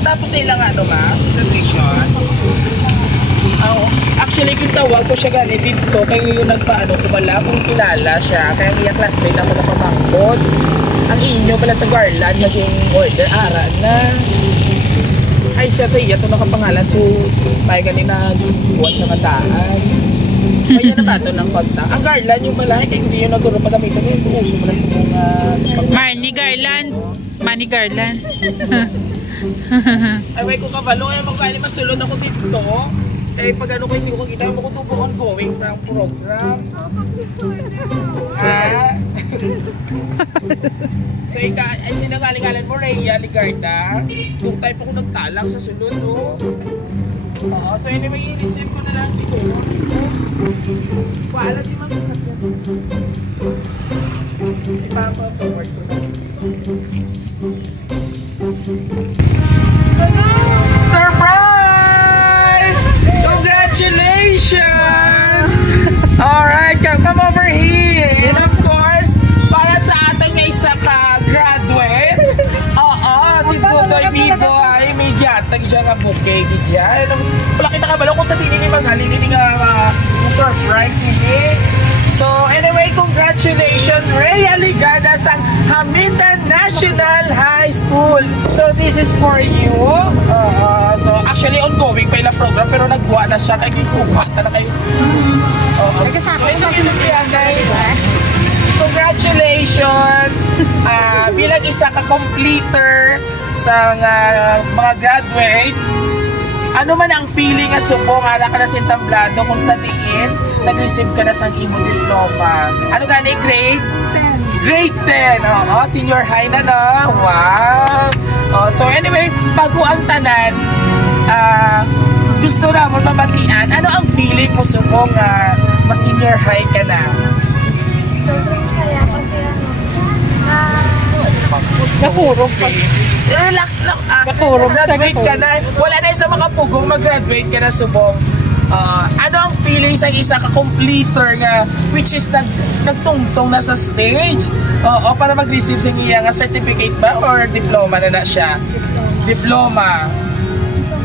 tapos nila nga ano ma, graduation. Actually, kitawag ko siya ganit dito. Kaya yung nagpaano ko pala kung kilala siya. Kaya yung classmate ako na pamangkot. Ang inyo pala sa Garland, naging order, ara na. Ay siya sa iya, ito nakapangalan. So, may ganina, buwan siya mataan. Kaya na ba ito ng kontak? Ang Garland, yung malaki, kaya hindi yung naguro pagamitan yung uso mo na sa mga... Marnie Garland. Manny Garland. Ay, way ko kabalo. Kaya magkaya masulod ako dito. Eh, pag ano ko hindi ko kita, yung makutubo ongoing na ang program. So, ay sinangalingalan mo, Rhea Ligarda. Doon tayo pa ko nagtalang sa sunod, oh. Oo, so anyway, i-receive ko na lang siguro. Paalam si Ma'am. Ipapa-forward ko na. Surprise! Congratulations! Alright, come over here. And of course, para sa ating isa ka-graduate, si Dudoy Vivo ay may gatag siya nga bouquet diyan. Wala kita kabalo kung sa tingin ni Magali ni nga surprise ni. So anyway, congratulations Rhea Ligarda sa Hamitan National High School. So this is for you. So actually ongoing pa ila program pero nagbuwa na siya kay kuha ta na kayo. Congratulations! Bilang isa ka-completer sa mga graduates, ano man ang feeling nga subong ala ka na sintamblado kung sa diin nag-receive ka na sa imong diploma. Ano gani? Grade 10. Grade 10. Senior high na no. Wow. So anyway, bago ang tanan, gusto na mo mamatian. Ano ang feeling mo subong ma-senior high ka na? Sobrang saya kasi Napurong pa. Relax lang. Napurong. Graduate ka na. Wala na isa makapugong mag-graduate ka na subong. Ano ang feeling sa isa ka-completer nga which is nagtungtong na sa stage? Para mag-receive sa niya nga certificate ba or diploma na siya? Diploma.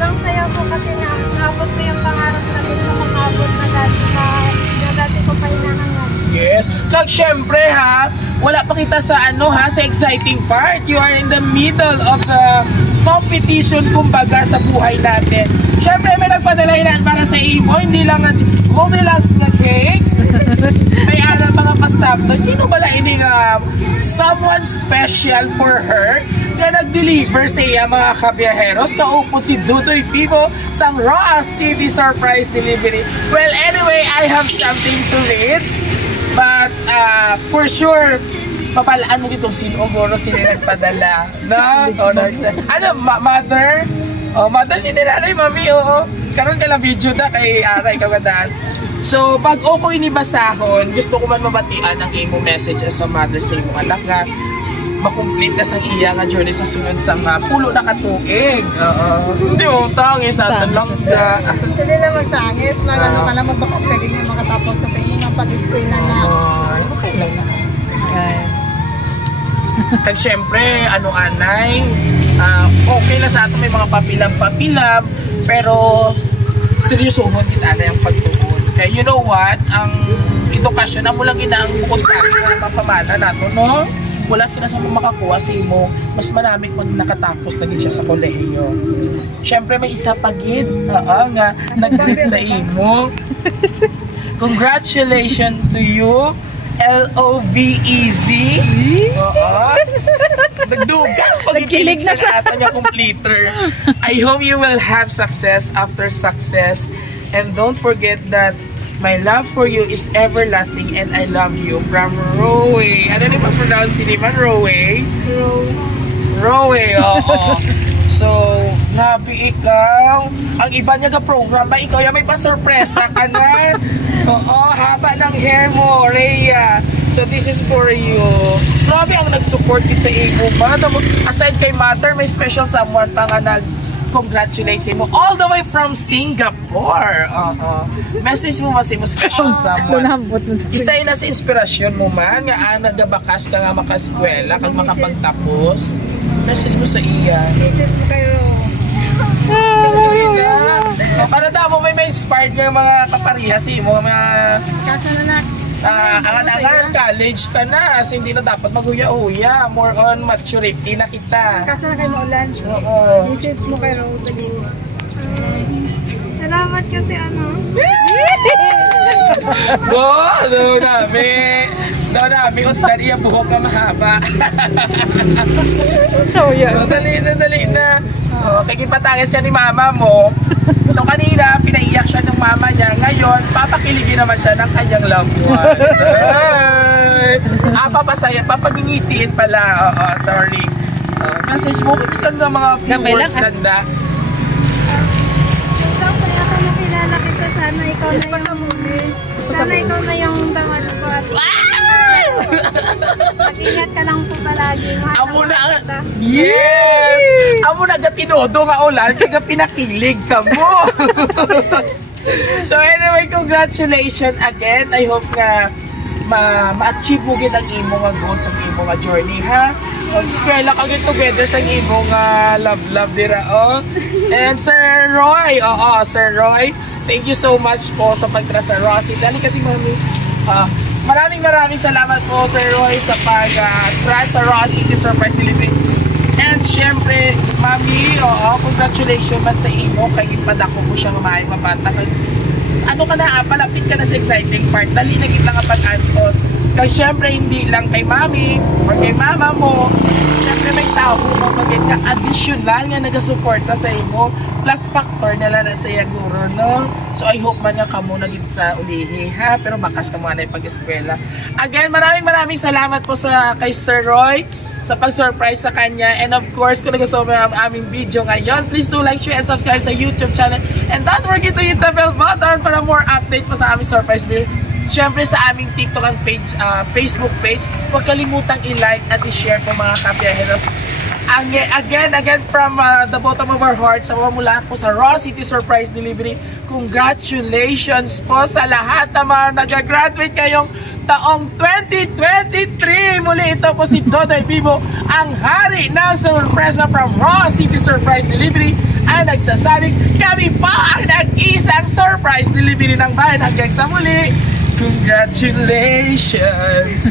sobrang saya po kasi naabot ko yung pangarap na gusto kong abot na dati ko pa hinahangan. Yes. Kag syempre ha, wala pa kita sa sa exciting part. You are in the middle of the competition kumbaga sa buhay natin. Syempre may nagpadala para sa imo, hindi lang Goldilocks na cake. May mga pa-staff na sino bala ini someone special for her na nag-deliver sa iya mga kabiyaheros. Kaupot si Dudoy Vivo sa Roa City Surprise Delivery. Well anyway, I have something to read. But for sure, papalaan mo itong sinogoro sila nagpadala. No? Mother? Mother, hindi nanay, mami, oo. Karoon ka lang video na kay Aray Kagadaan. So, pag ako inibasahon, gusto ko man mabatian ang imo message as a mother sa imong anak nga makomplete na sang iya nga journey sa sunod sa pulo na katuig. Hindi mo, tangis natin lang sa... Hindi na magtangis, ano ka na magbakot ka din yung makatapos sa inyo ng pag-eskwela na. Okay lang na. Kag syempre, anay, okay na sa ato may mga papilab-papilab, pero seryosohon kita na yung pagtuon. Kaya you know what, ang edukasyon na mo lang ang bukod natin na mapamana nato, no? Wala sila sa makakuha sa imo, mas marami kung nakatapos na din siya sa kolehiyo. Syempre may isa pagid, nga nag-greet sa imo. Congratulations to you, L-O-V-E-Z. Nagdugang pag-ikilig sa ato niya completer. I hope you will have success after success. And don't forget that my love for you is everlasting and I love you. From Rowe. Ano na ma-pronounce ni man? Rowe? Rowe, oo. So, grabe ikaw. Ang iba niya ka-program ba? Ikaw yung may pa-surpresa ka na. Oo, haba ng hair mo, Rhea. So, this is for you. Grabe ang nag-support din sa imo ba? Aside kay mother, may special someone pa nga nag-congratulate sa imo. All the way from Singapore. Message mo ba sa imo special someone? Isa na sa inspirasyon mo man. Nga nagabakas ka nga makaskwela, kag makapagtapos. Message mo sa iya. Message mo kayo. expired nga yung mga kaparehas eh, mga Kaso na angan-angan, college ka na, as hindi na dapat maghuya-huya, more on maturity na kita. kaso na kayo maulan. Oo. Message mo kay Rose siguro. Salamat kasi ano. Daw namin, untan iya buhok na mahaba. Dali na. Kikipatangis ka ni mama mo. So kanina, pinaiyak siya ng mama niya. Ngayon, papakiligin naman siya ng kanyang loved one. Papasaya, papagingitin pala. Oo, sorry. Message mo, gusto nga mga few words ganda. Ikaw kaya ka nakilala kita. Sana ikaw na yung sana ikaw na yung daman ko at mag-ingat ka lang po palagi. Amo na, yes! Amo na gatinodo nga ulan, kaya pinakilig ka mo. So anyway, congratulations again. I hope na ma-achieve mo gid ang imo nga goals sa imo nga journey, ha? Mag-eskwela ka gid together sa imo nga love dira, oh. And Sir Roy, Sir Roy, thank you so much po sa pagtrust sa Rosie. Dali ka ti mami. Maraming salamat po Sir Roy sa pag-trust sa Rosie the surprise delivery. And syempre, mami, congratulations man sa imo kay ipadako mo siya nga maayong mabata. Ano ka na, palapit ka na sa exciting part. Dali na kita nga pag-antos. Kasi syempre, hindi lang kay mami or kay mama mo. Syempre, may tao mo magiging ka additional nga nagasuporta sa imo. Plus factor na lang na sa guro, no? So, I hope man nga kamo naging sa ulihi, ha? Pero bakas ka muna yung pag-eskwela. Again, maraming salamat po kay Sir Roy sa pag-surprise sa kanya. And of course, kung nagustuhan mo ang aming video ngayon, please do like, share, and subscribe sa YouTube channel. And don't forget to hit the bell button para more updates pa sa aming surprise video. Siyempre sa aming TikTok and page, Facebook page, huwag kalimutang i-like at i-share po mga kapiyaheros. Again, from the bottom of our hearts, sa mula po sa Raw City Surprise Delivery, congratulations po sa lahat ng mga nag-graduate ngayong taong 2023. Muli ito po si Dodoy Vivo, ang hari ng sorpresa from Raw City Surprise Delivery, ang nagsasabing kami pa ang nag-isang surprise delivery ng bayan. Hanggang sa muli, congratulations!